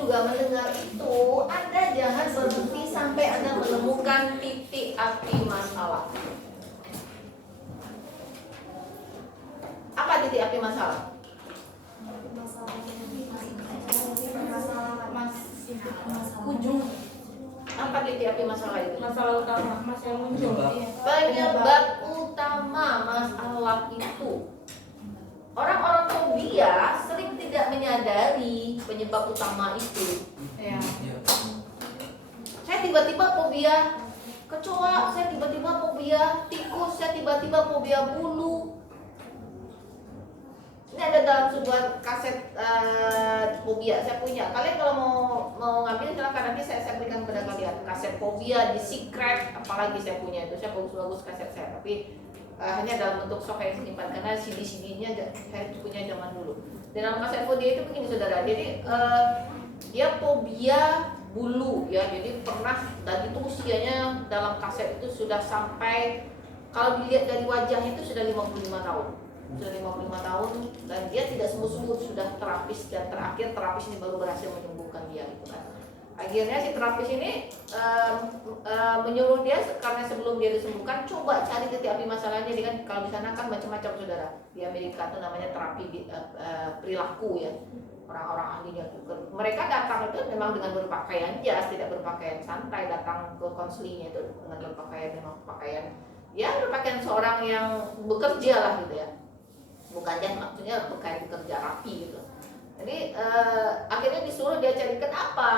juga mendengar itu, Anda jangan berhenti sampai Anda menemukan titik api masalah. Apa titik api masalah? Ujung. Apa titik api masalah itu? Masalah utama, masalah yang muncul. Penyebab utama masalah itu. Orang-orang fobia sering tidak menyadari penyebab utama itu. Ya. Saya tiba-tiba fobia kecoa, saya tiba-tiba fobia tikus, saya tiba-tiba fobia bulu. Ini ada dalam sebuah kaset fobia saya punya. Kalian kalau mau ngambil silakan, nanti saya berikan kepada kalian kaset fobia di Secret, apalagi saya punya itu. Saya bagus-bagus kaset saya, tapi hanya dalam bentuk sok yang simpan karena CD-CD-nya saya punya zaman dulu. Dan dalam kaset fobia itu begini saudara. Jadi dia fobia bulu ya. Jadi pernah, dan itu usianya dalam kaset itu sudah sampai, kalau dilihat dari wajahnya itu sudah 55 tahun. Sudah 55 tahun dan dia tidak sembuh-sembuh, sudah terapis, dan terakhir terapis ini baru berhasil menyembuhkan dia gitu kan. Akhirnya si terapis ini menyuruh dia, karena sebelum dia disembuhkan, coba cari titik api masalahnya. Dia kan kalau di sana kan macam-macam saudara. Di Amerika itu namanya terapi perilaku ya. Orang-orang ahlinya juga. Mereka datang itu memang dengan berpakaian jas, tidak berpakaian santai, datang ke konselingnya itu dengan berpakaian memang pakaian ya berpakaian seorang yang bekerja lah gitu ya. Bukan jas, maksudnya pakaian bekerja rapi gitu. Jadi akhirnya disuruh dia carikan apa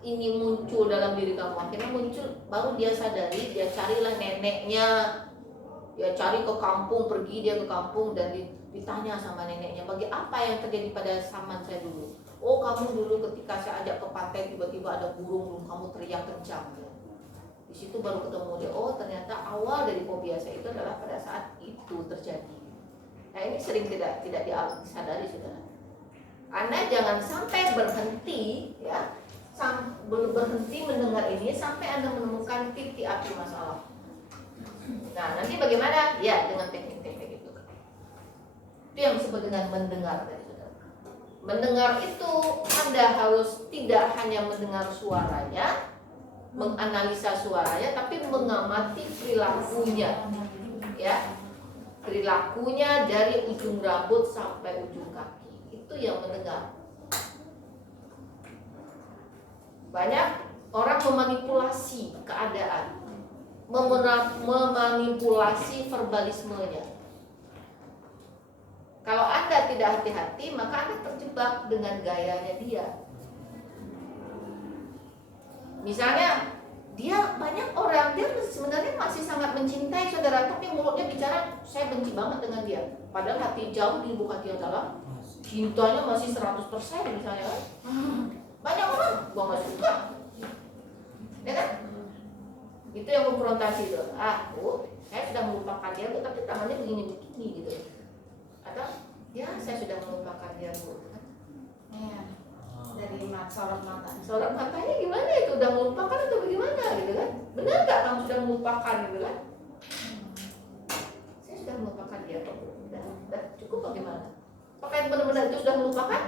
ini muncul dalam diri kamu. Akhirnya muncul, baru dia sadari, dia carilah neneknya. Dia cari ke kampung, pergi dia ke kampung dan ditanya sama neneknya, bagi apa yang terjadi pada zaman saya dulu. Oh, kamu dulu ketika saya ajak ke pantai tiba-tiba ada burung, kamu teriak kencang. Di situ baru ketemu dia. Oh, ternyata awal dari fobia saya itu adalah pada saat itu terjadi. Nah, ini sering tidak disadari saudara. Anda jangan sampai berhenti ya, berhenti mendengar ini sampai Anda menemukan titik api masalah. Nah, nanti bagaimana? Ya, dengan teknik-teknik itu. Itu yang disebut dengan mendengar tadi saudara. Mendengar itu Anda harus tidak hanya mendengar suaranya, menganalisa suaranya, tapi mengamati perilakunya. Ya. Perilakunya dari ujung rambut sampai ujung kaki. Itu yang mendengar. Banyak orang memanipulasi keadaan, memanipulasi verbalismenya. Kalau Anda tidak hati-hati, maka Anda terjebak dengan gayanya dia. Misalnya dia, banyak orang, dia sebenarnya masih sangat mencintai saudara, tapi mulutnya bicara saya benci banget dengan dia, padahal hati jauh di lubuk hati yang dalam cintanya masih 100% misalnya kan. Banyak orang gua nggak suka ya kan, itu yang konfrontasi itu. Saya sudah melupakan dia Bu, tapi tangannya begini-begini gitu, atau ya saya sudah melupakan dia Bu kan. Ya. Dari sorot matanya gimana itu, udah melupakan atau bagaimana gitu kan? Benar nggak kamu sudah melupakan gitu kan? Saya sudah melupakan dia kok. Udah cukup bagaimana? Apakah benar-benar itu sudah melupakan?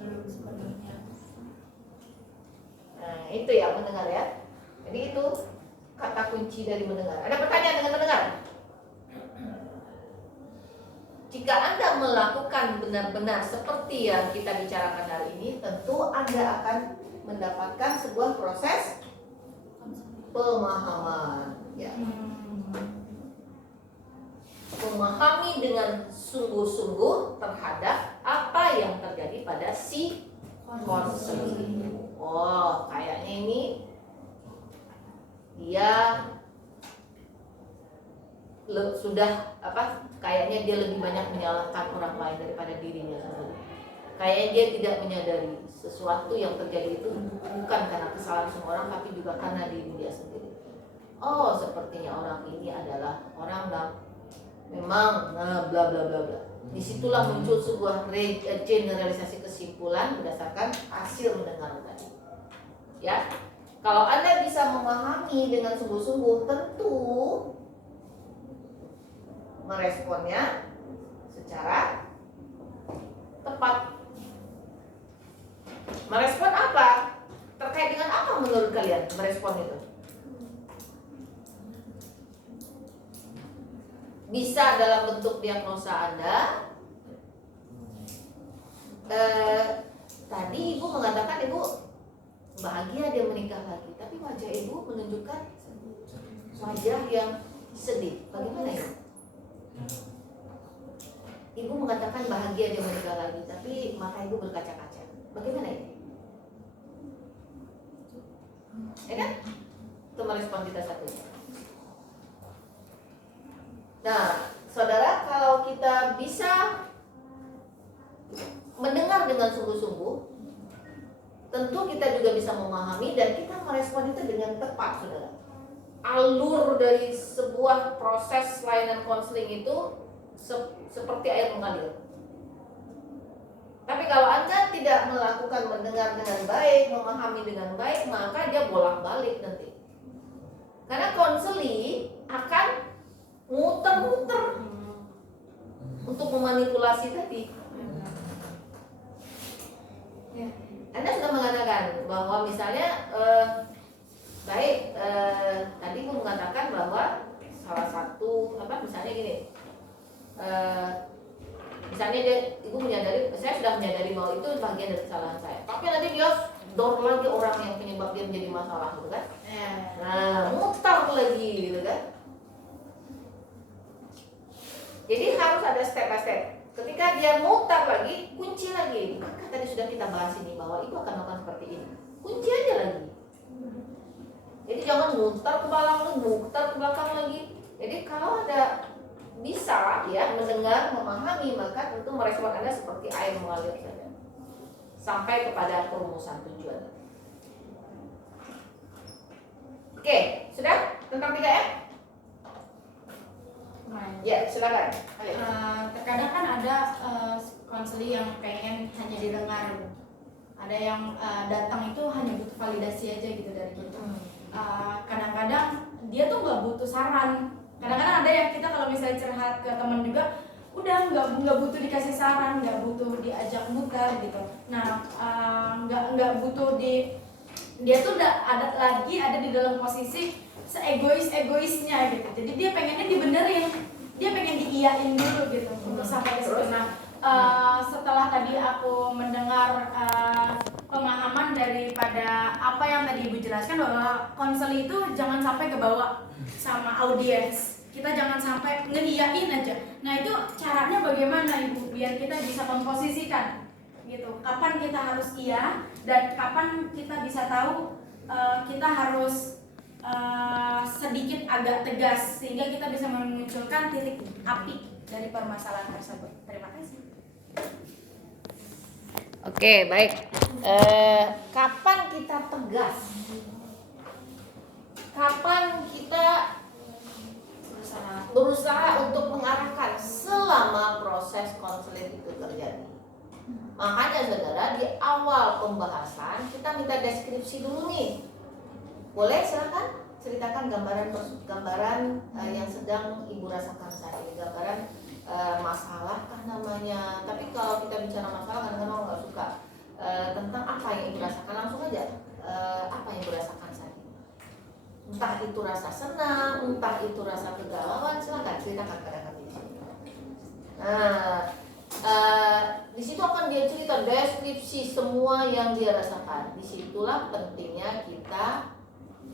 Belum sebenarnya. Nah itu ya mendengar ya. Jadi itu kata kunci dari mendengar. Ada pertanyaan dengan mendengar? Jika Anda melakukan benar-benar seperti yang kita bicarakan hari ini, tentu Anda akan mendapatkan sebuah proses pemahaman. Ya. Memahami dengan sungguh-sungguh terhadap apa yang terjadi pada si konseling. Oh, kayaknya ini dia sudah kayaknya dia lebih banyak menyalahkan orang lain daripada dirinya sendiri. Kayaknya dia tidak menyadari sesuatu yang terjadi itu bukan karena kesalahan semua orang, tapi juga karena diri dia sendiri. Oh, sepertinya orang ini adalah orang yang memang bla bla bla bla. Disitulah muncul sebuah generalisasi kesimpulan berdasarkan hasil mendengar tadi. Ya, kalau Anda bisa memahami dengan sungguh-sungguh, tentu meresponnya secara tepat. Merespon apa? Terkait dengan apa menurut kalian merespon itu? Bisa dalam bentuk diagnosa Anda. Tadi ibu mengatakan ibu bahagia dia menikah lagi, tapi wajah ibu menunjukkan wajah yang sedih. Bagaimana ya? Ibu mengatakan bahagia dia menikah lagi, tapi mata ibu berkaca-kaca. Bagaimana ya? Ya kan? Itu merespon kita satu. Nah, saudara, kalau kita bisa mendengar dengan sungguh-sungguh, tentu kita juga bisa memahami dan kita merespon itu dengan tepat, saudara. Alur dari sebuah proses layanan konseling itu seperti air mengalir. Tapi kalau Anda tidak melakukan mendengar dengan baik, memahami dengan baik, maka dia bolak-balik nanti. Karena konseling akan muter-muter untuk memanipulasi tadi. Ya. Anda sudah mengatakan bahwa misalnya tadi aku mengatakan bahwa salah satu misalnya gini, misalnya ibu menyadari, saya sudah menyadari bahwa itu bagian dari kesalahan saya, tapi nanti dia dorong lagi orang yang penyebab dia menjadi masalah, gitu kan? Nah, mutar lagi, gitu kan? Jadi harus ada step by step. Ketika dia mutar lagi, kunci lagi. Maka tadi sudah kita bahas ini bahwa ibu akan melakukan seperti ini. Kunci aja lagi. Jadi jangan mutar ke belakang, mutar ke belakang lagi. Jadi kalau ada bisa ya mendengar, memahami, maka tentu merespon Anda seperti air mengalir saja sampai kepada perumusan tujuan. Oke, sudah tentang 3M? Ya, silakan. Terkadang kan ada konseling yang pengen hanya didengar, ada yang datang itu hanya butuh validasi aja gitu dari kita. Kadang-kadang dia tuh nggak butuh saran. Kadang-kadang ada yang kita kalau misalnya curhat ke teman juga, udah nggak butuh dikasih saran, nggak butuh diajak muter gitu. Nah, nggak butuh dia tuh udah ada di dalam posisi seegoisnya gitu. Jadi dia pengennya dibenerin, dia pengen diiyain dulu gitu untuk sampai ke situ. Nah, setelah tadi aku mendengar pemahaman daripada apa yang tadi Ibu jelaskan, bahwa konseling itu jangan sampai kebawa sama audiens, kita jangan sampai ngeiyain aja. Nah, itu caranya bagaimana Ibu biar kita bisa memposisikan gitu, kapan kita harus iya dan kapan kita bisa tahu kita harus sedikit agak tegas sehingga kita bisa memunculkan titik api dari permasalahan tersebut. Terima kasih. Oke, baik. Kapan kita tegas? Kapan kita berusaha untuk mengarahkan selama proses konseling itu terjadi? Makanya saudara, di awal pembahasan kita minta deskripsi dulu nih. Boleh silakan ceritakan gambaran yang sedang ibu rasakan saat ini, gambaran masalah kah namanya. Tapi kalau kita bicara masalah kadang-kadang orang nggak suka tentang apa yang ibu rasakan, langsung aja apa yang ibu rasakan saat ini. Entah itu rasa senang, entah itu rasa kegalauan, silakan ceritakan kepada kami di sini. Nah, di situ akan dia cerita deskripsi semua yang dia rasakan. Disitulah pentingnya kita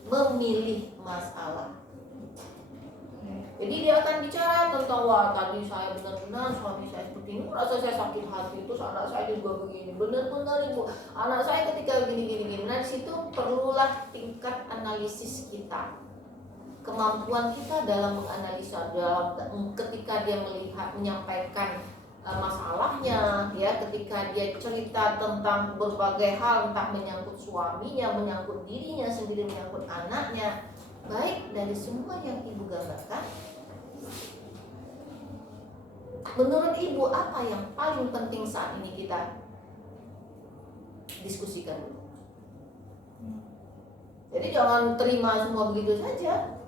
memilih masalah. Jadi dia akan bicara tentang, wah tadi saya benar-benar suami saya seperti ini, rasa saya sakit hati, terus anak saya juga begini, benar-benar ibu, anak saya ketika gini. Nah di situ perlulah tingkat analisis kita, kemampuan kita dalam menganalisa, dalam ketika dia melihat, menyampaikan masalahnya, ya ketika dia cerita tentang berbagai hal, entah menyangkut suaminya, menyangkut dirinya sendiri, menyangkut anaknya. Baik, dari semua yang ibu gambarkan, menurut ibu apa yang paling penting saat ini kita diskusikan dulu? Jadi jangan terima semua begitu saja,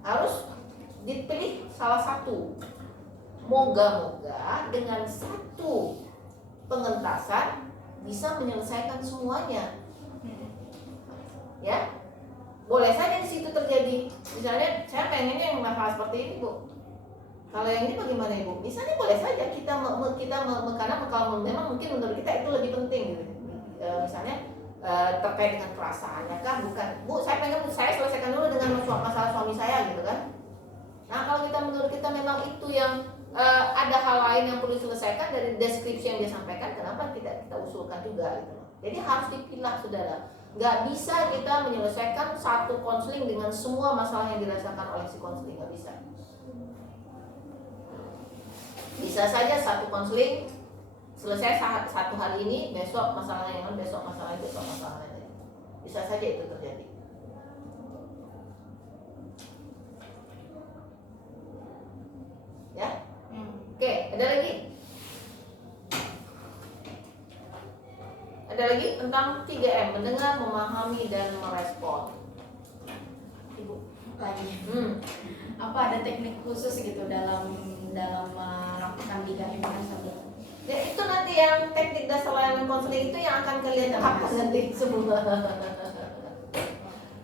harus dipilih salah satu. Moga-moga dengan satu pengentasan bisa menyelesaikan semuanya. Ya, boleh saja di situ terjadi. Misalnya saya pengennya yang masalah seperti ini, Bu. Kalau yang ini bagaimana, Ibu? Misalnya boleh saja karena kalau memang mungkin menurut kita itu lebih penting gitu. Misalnya terkait dengan perasaannya kah? Bukan, Bu, saya pengen saya selesaikan dulu dengan masalah suami saya gitu kan. Nah, kalau menurut kita memang itu yang ada hal lain yang perlu diselesaikan dari deskripsi yang dia sampaikan, kenapa tidak kita usulkan juga gitu. Jadi harus dipilah, saudara. Nggak bisa kita menyelesaikan satu konseling dengan semua masalah yang dirasakan oleh si konseling, nggak bisa. Bisa saja satu konseling selesai satu hari ini, besok masalah yang lain, besok masalah lain. Bisa saja itu terjadi. Ya, oke, ada lagi? Ada lagi tentang 3M, mendengar, memahami, dan merespon. Ibu lagi. Apa ada teknik khusus gitu dalam melakukan 3M tersebut? Ya, itu nanti yang teknik dasar layanan konseling itu yang akan kalian terapkan nanti semua.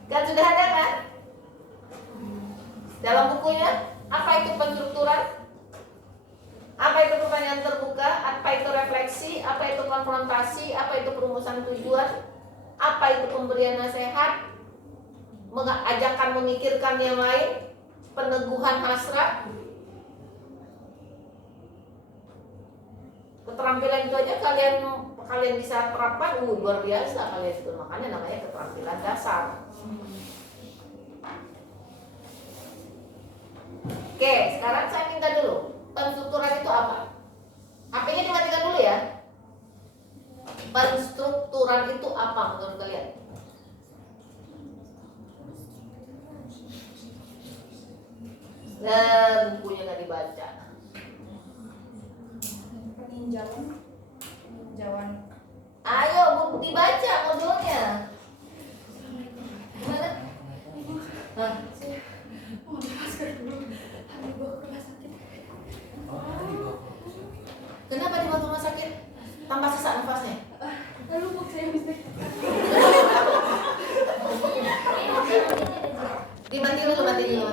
Kan sudah ada kan? Dalam bukunya, apa itu penstrukturan? Apa itu pertanyaan terbuka? Apa itu refleksi? Apa itu konfrontasi? Apa itu perumusan tujuan? Apa itu pemberian nasihat? Ajakan memikirkan yang lain? Peneguhan hasrat? Keterampilan itu aja kalian bisa terapkan, luar biasa kalian itu. Makanya namanya keterampilan dasar. Oke, sekarang saya minta dulu, penstrukturan itu apa? HP-nya dimatikan dulu ya. Penstrukturan itu apa menurut kalian? Nah, bukunya nggak dibaca. Peninjauan. Ayo, dibaca modulnya. Gimana? Hah? Mau ambil masker dulu. Ambil bawa ke rumah sakit. Kenapa dibawa ke rumah sakit? Tambah sesak nafasnya. Lalu buk saya mesti. Dimatiin dulu, matiin dulu.